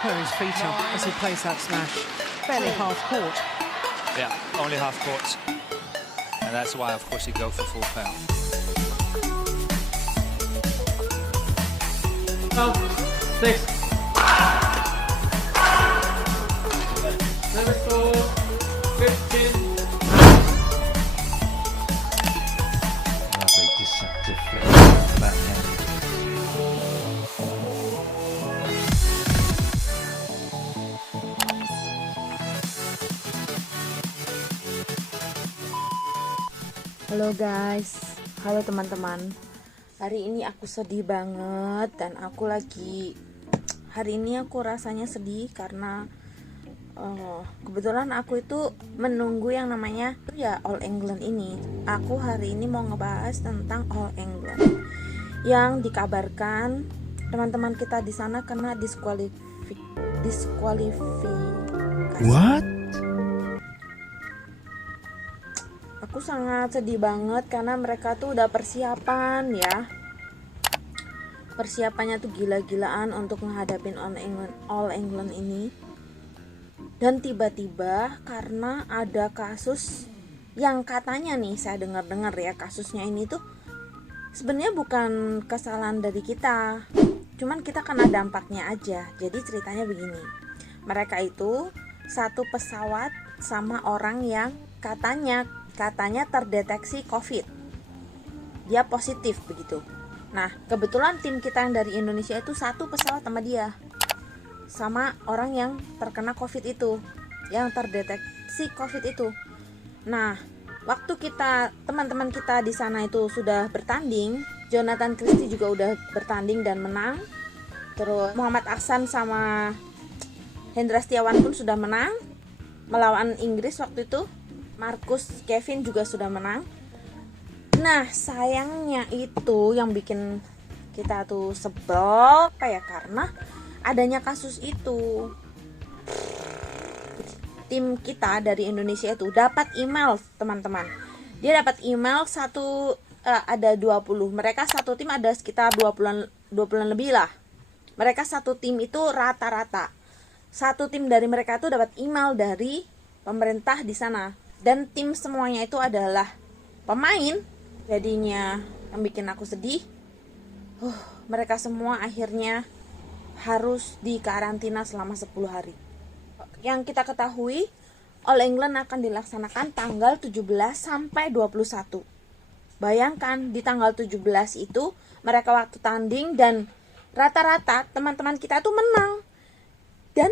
put his feet up as he plays that smash. Barely half court. Yeah, only half court. And that's why, of course, he go for full pound. 6. Never score. 15. Lovely deceptive flip backhand. Halo guys, halo teman-teman. Hari ini aku sedih banget dan hari ini aku rasanya sedih karena kebetulan aku itu menunggu yang namanya ya All England ini. Aku hari ini mau ngebahas tentang All England yang dikabarkan teman-teman kita di sana kena diskualifikasi. What? Aku sangat sedih banget karena mereka tuh udah persiapan ya. Persiapannya tuh gila-gilaan untuk menghadapin All England ini. Dan tiba-tiba karena ada kasus yang katanya nih saya dengar-dengar ya, kasusnya ini tuh sebenarnya bukan kesalahan dari kita. Cuman kita kena dampaknya aja. Jadi ceritanya begini. Mereka itu satu pesawat sama orang yang katanya terdeteksi COVID. Dia positif begitu. Nah, kebetulan tim kita yang dari Indonesia itu satu pesawat sama dia. Sama orang yang terkena COVID itu, yang terdeteksi COVID itu. Nah, waktu teman-teman kita di sana itu sudah bertanding, Jonathan Christie juga udah bertanding dan menang. Terus Muhammad Ahsan sama Hendra Setiawan pun sudah menang melawan Inggris waktu itu. Marcus Kevin juga sudah menang. Nah, sayangnya itu yang bikin kita tuh sebel karena adanya kasus itu. Tim kita dari Indonesia itu dapat email, teman-teman. Dia dapat email ada 20. Mereka satu tim ada sekitar 20 lebih lah. Mereka satu tim itu rata-rata. Satu tim dari mereka itu dapat email dari pemerintah di sana. Dan tim semuanya itu adalah pemain. Jadinya yang bikin aku sedih, mereka semua akhirnya harus dikarantina selama 10 hari. Yang kita ketahui, All England akan dilaksanakan tanggal 17 sampai 21. Bayangkan di tanggal 17 itu mereka waktu tanding dan rata-rata teman-teman kita tuh menang. Dan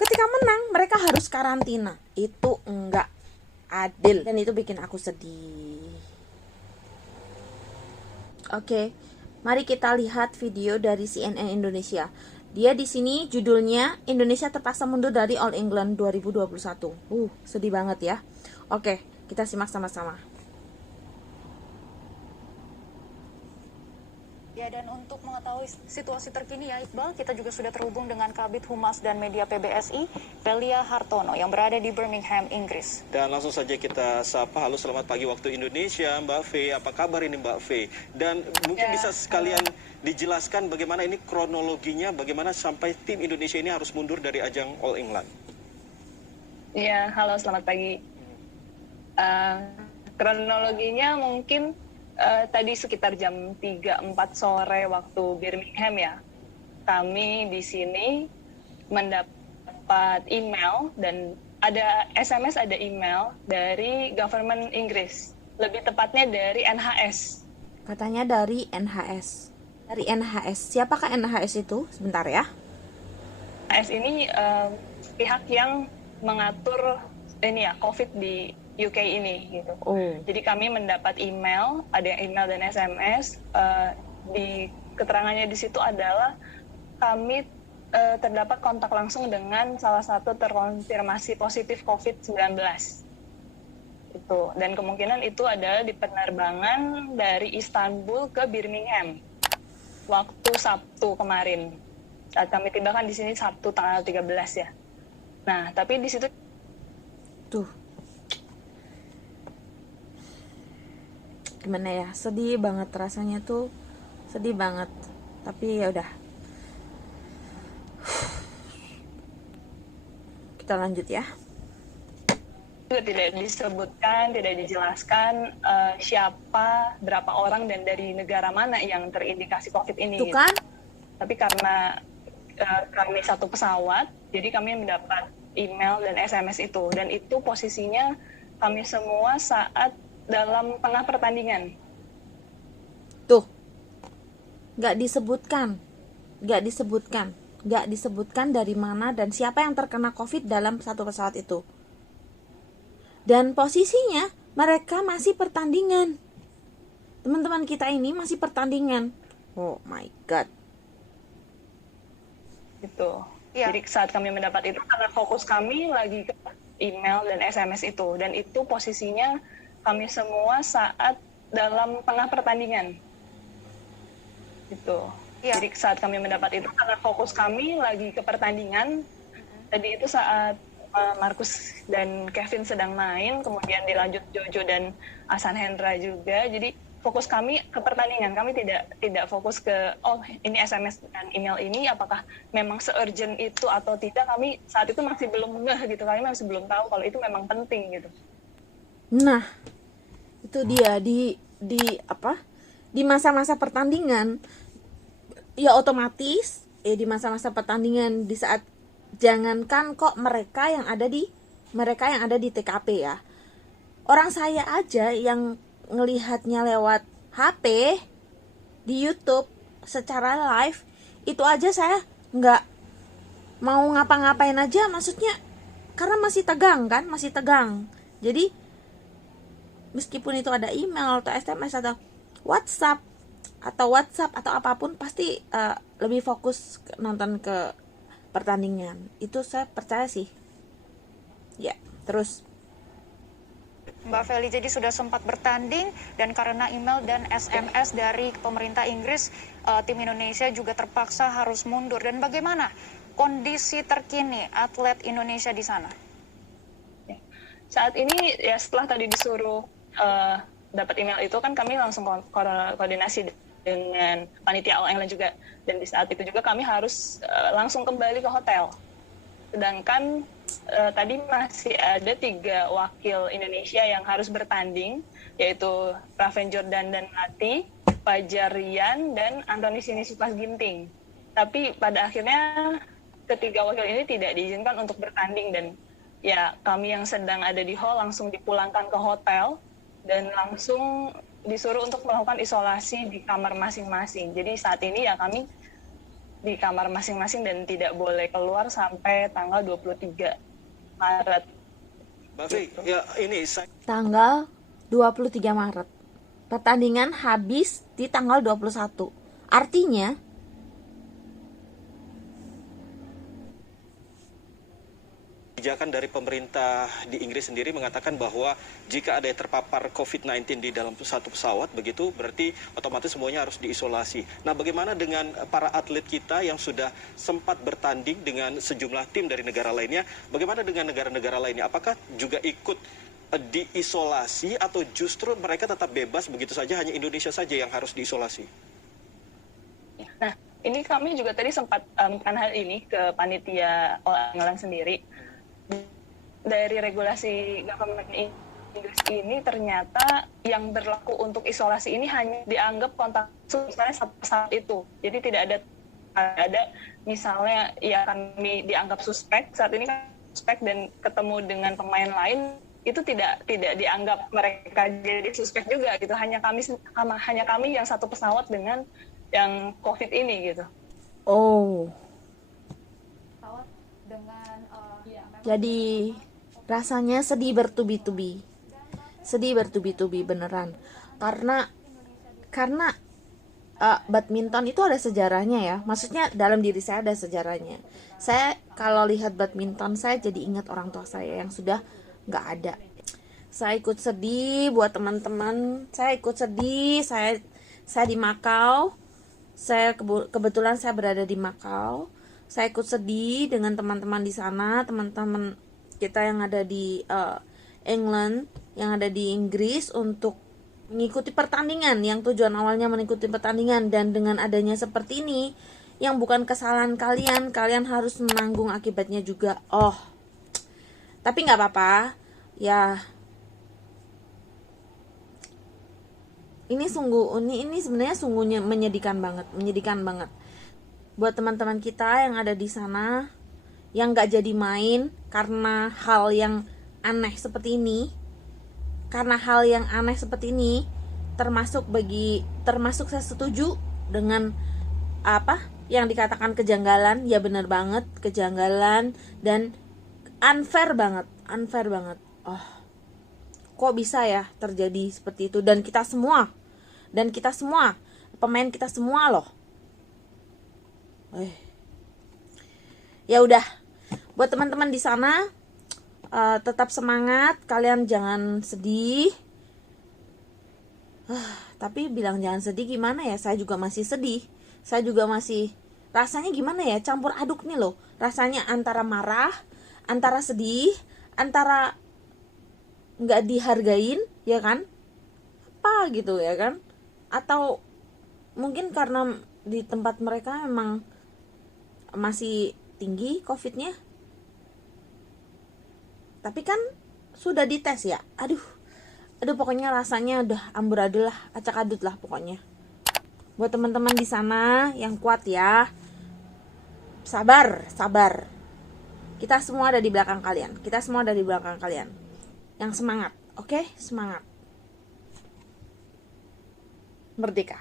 ketika menang mereka harus karantina. Itu enggak adil dan itu bikin aku sedih. Oke, mari kita lihat video dari CNN Indonesia. Dia di sini judulnya Indonesia terpaksa mundur dari All England 2021. Sedih banget ya. Oke, kita simak sama-sama. Ya, dan untuk mengetahui situasi terkini ya Iqbal, kita juga sudah terhubung dengan Kabid Humas dan Media PBSI, Velia Hartono, yang berada di Birmingham, Inggris. Dan langsung saja kita sapa, halo selamat pagi waktu Indonesia, Mbak Fe. Apa kabar ini Mbak Fe? Dan mungkin bisa sekalian dijelaskan bagaimana ini kronologinya, bagaimana sampai tim Indonesia ini harus mundur dari ajang All England? Ya, halo selamat pagi. Kronologinya mungkin tadi sekitar jam 3-4 sore waktu Birmingham ya, kami di sini mendapat email dan ada SMS, ada email dari government Inggris, lebih tepatnya dari NHS. Katanya dari NHS. Dari NHS. Siapakah NHS itu? Sebentar ya. NHS ini pihak yang mengatur ini ya COVID di UK ini gitu. Jadi kami mendapat email, ada email dan SMS. Di keterangannya di situ adalah kami terdapat kontak langsung dengan salah satu terkonfirmasi positif COVID-19. Itu, dan kemungkinan itu adalah di penerbangan dari Istanbul ke Birmingham waktu Sabtu kemarin. Saat kami tiba kan di sini Sabtu tanggal 13 ya. Nah, tapi di situ gimana ya, sedih banget rasanya tuh, sedih banget. Tapi ya udah, kita lanjut ya. Juga tidak disebutkan, tidak dijelaskan siapa, berapa orang, dan dari negara mana yang terindikasi COVID ini. Tuh kan? Tapi karena kami satu pesawat, jadi kami mendapat email dan SMS itu. Dan itu posisinya kami semua saat dalam tengah pertandingan. Tuh, nggak disebutkan dari mana dan siapa yang terkena COVID dalam satu pesawat itu. Dan posisinya mereka masih pertandingan. Teman-teman kita ini masih pertandingan. Oh my god. Gitu. Ya. Jadi saat kami mendapat itu, karena fokus kami lagi ke email dan SMS itu. Dan itu posisinya kami semua saat dalam tengah pertandingan. Gitu. Ya. Jadi saat kami mendapat itu, karena fokus kami lagi ke pertandingan. Tadi itu saat Marcus dan Kevin sedang main, kemudian dilanjut Jojo dan Ahsan Hendra juga. Jadi fokus kami ke pertandingan. Kami tidak fokus ke ini SMS dan email ini apakah memang se-urgent itu atau tidak. Kami saat itu masih belum ngeh gitu. Kami masih belum tahu kalau itu memang penting gitu. Nah, itu dia di masa-masa pertandingan ya otomatis di masa-masa pertandingan di saat jangankan kok mereka yang ada di TKP ya. Orang saya aja yang ngelihatnya lewat HP di YouTube secara live, itu aja saya nggak mau ngapa-ngapain aja, maksudnya karena masih tegang. Jadi meskipun itu ada email atau SMS atau WhatsApp atau apapun, pasti lebih fokus nonton ke pertandingan. Itu saya percaya sih. Ya, terus Mbak Feli, jadi sudah sempat bertanding dan karena email dan SMS dari pemerintah Inggris, tim Indonesia juga terpaksa harus mundur. Dan bagaimana kondisi terkini atlet Indonesia di sana? Saat ini ya setelah tadi disuruh dapat email itu kan kami langsung koordinasi dengan panitia All England juga, dan di saat itu juga kami harus langsung kembali ke hotel. Sedangkan tadi masih ada 3 wakil Indonesia yang harus bertanding, yaitu Raven Jordan dan Lati, Fajar Rian, dan Anthony Sinisukas Ginting. Tapi pada akhirnya ketiga wakil ini tidak diizinkan untuk bertanding, dan ya kami yang sedang ada di hall langsung dipulangkan ke hotel dan langsung disuruh untuk melakukan isolasi di kamar masing-masing. Jadi saat ini ya kami di kamar masing-masing dan tidak boleh keluar sampai tanggal 23 Maret. Mbak Fei, ya ini saya tanggal 23 Maret. Pertandingan habis di tanggal 21. Artinya kebijakan dari pemerintah di Inggris sendiri mengatakan bahwa jika ada yang terpapar COVID-19 di dalam satu pesawat, begitu berarti otomatis semuanya harus diisolasi. Nah, bagaimana dengan para atlet kita yang sudah sempat bertanding dengan sejumlah tim dari negara lainnya? Bagaimana dengan negara-negara lainnya? Apakah juga ikut diisolasi atau justru mereka tetap bebas begitu saja, hanya Indonesia saja yang harus diisolasi? Nah, ini kami juga tadi sempat menanyakan hal ini ke panitia All England sendiri. Dari regulasi government Inggris ini ternyata yang berlaku untuk isolasi ini hanya dianggap kontak misalnya saat itu. Jadi tidak ada misalnya ya kami dianggap suspek, saat ini kan suspek dan ketemu dengan pemain lain, itu tidak dianggap mereka jadi suspek juga gitu. Hanya kami yang satu pesawat dengan yang COVID ini gitu. oh. Jadi rasanya sedih bertubi-tubi beneran, karena badminton itu ada sejarahnya ya, maksudnya dalam diri saya ada sejarahnya. Saya kalau lihat badminton saya jadi ingat orang tua saya yang sudah nggak ada. Saya ikut sedih buat teman-teman, saya ikut sedih. Saya di Makau, kebetulan saya berada di Makau. Saya ikut sedih dengan teman-teman di sana, teman-teman kita yang ada di England, yang ada di Inggris untuk mengikuti pertandingan, yang tujuan awalnya mengikuti pertandingan, dan dengan adanya seperti ini yang bukan kesalahan kalian harus menanggung akibatnya juga. Tapi nggak apa-apa ya. Ini sebenarnya sungguh menyedihkan banget buat teman-teman kita yang ada di sana yang nggak jadi main karena hal yang aneh seperti ini. Termasuk saya setuju dengan apa yang dikatakan kejanggalan. Ya benar banget, kejanggalan dan unfair banget. Oh, kok bisa ya terjadi seperti itu, dan kita semua pemain kita semua loh. Ya udah, buat teman-teman di sana tetap semangat, kalian jangan sedih. Tapi bilang jangan sedih gimana ya, saya juga masih sedih. Saya juga masih rasanya gimana ya, campur aduk nih loh. Rasanya antara marah, antara sedih, antara nggak dihargain, ya kan? Apa gitu ya kan? Atau mungkin karena di tempat mereka memang masih tinggi COVID-nya. Tapi kan sudah dites ya. Aduh pokoknya rasanya udah amburadul lah, acak-adut lah pokoknya. Buat teman-teman di sana yang kuat ya. Sabar. Kita semua ada di belakang kalian. Yang semangat, oke? Semangat. Merdeka.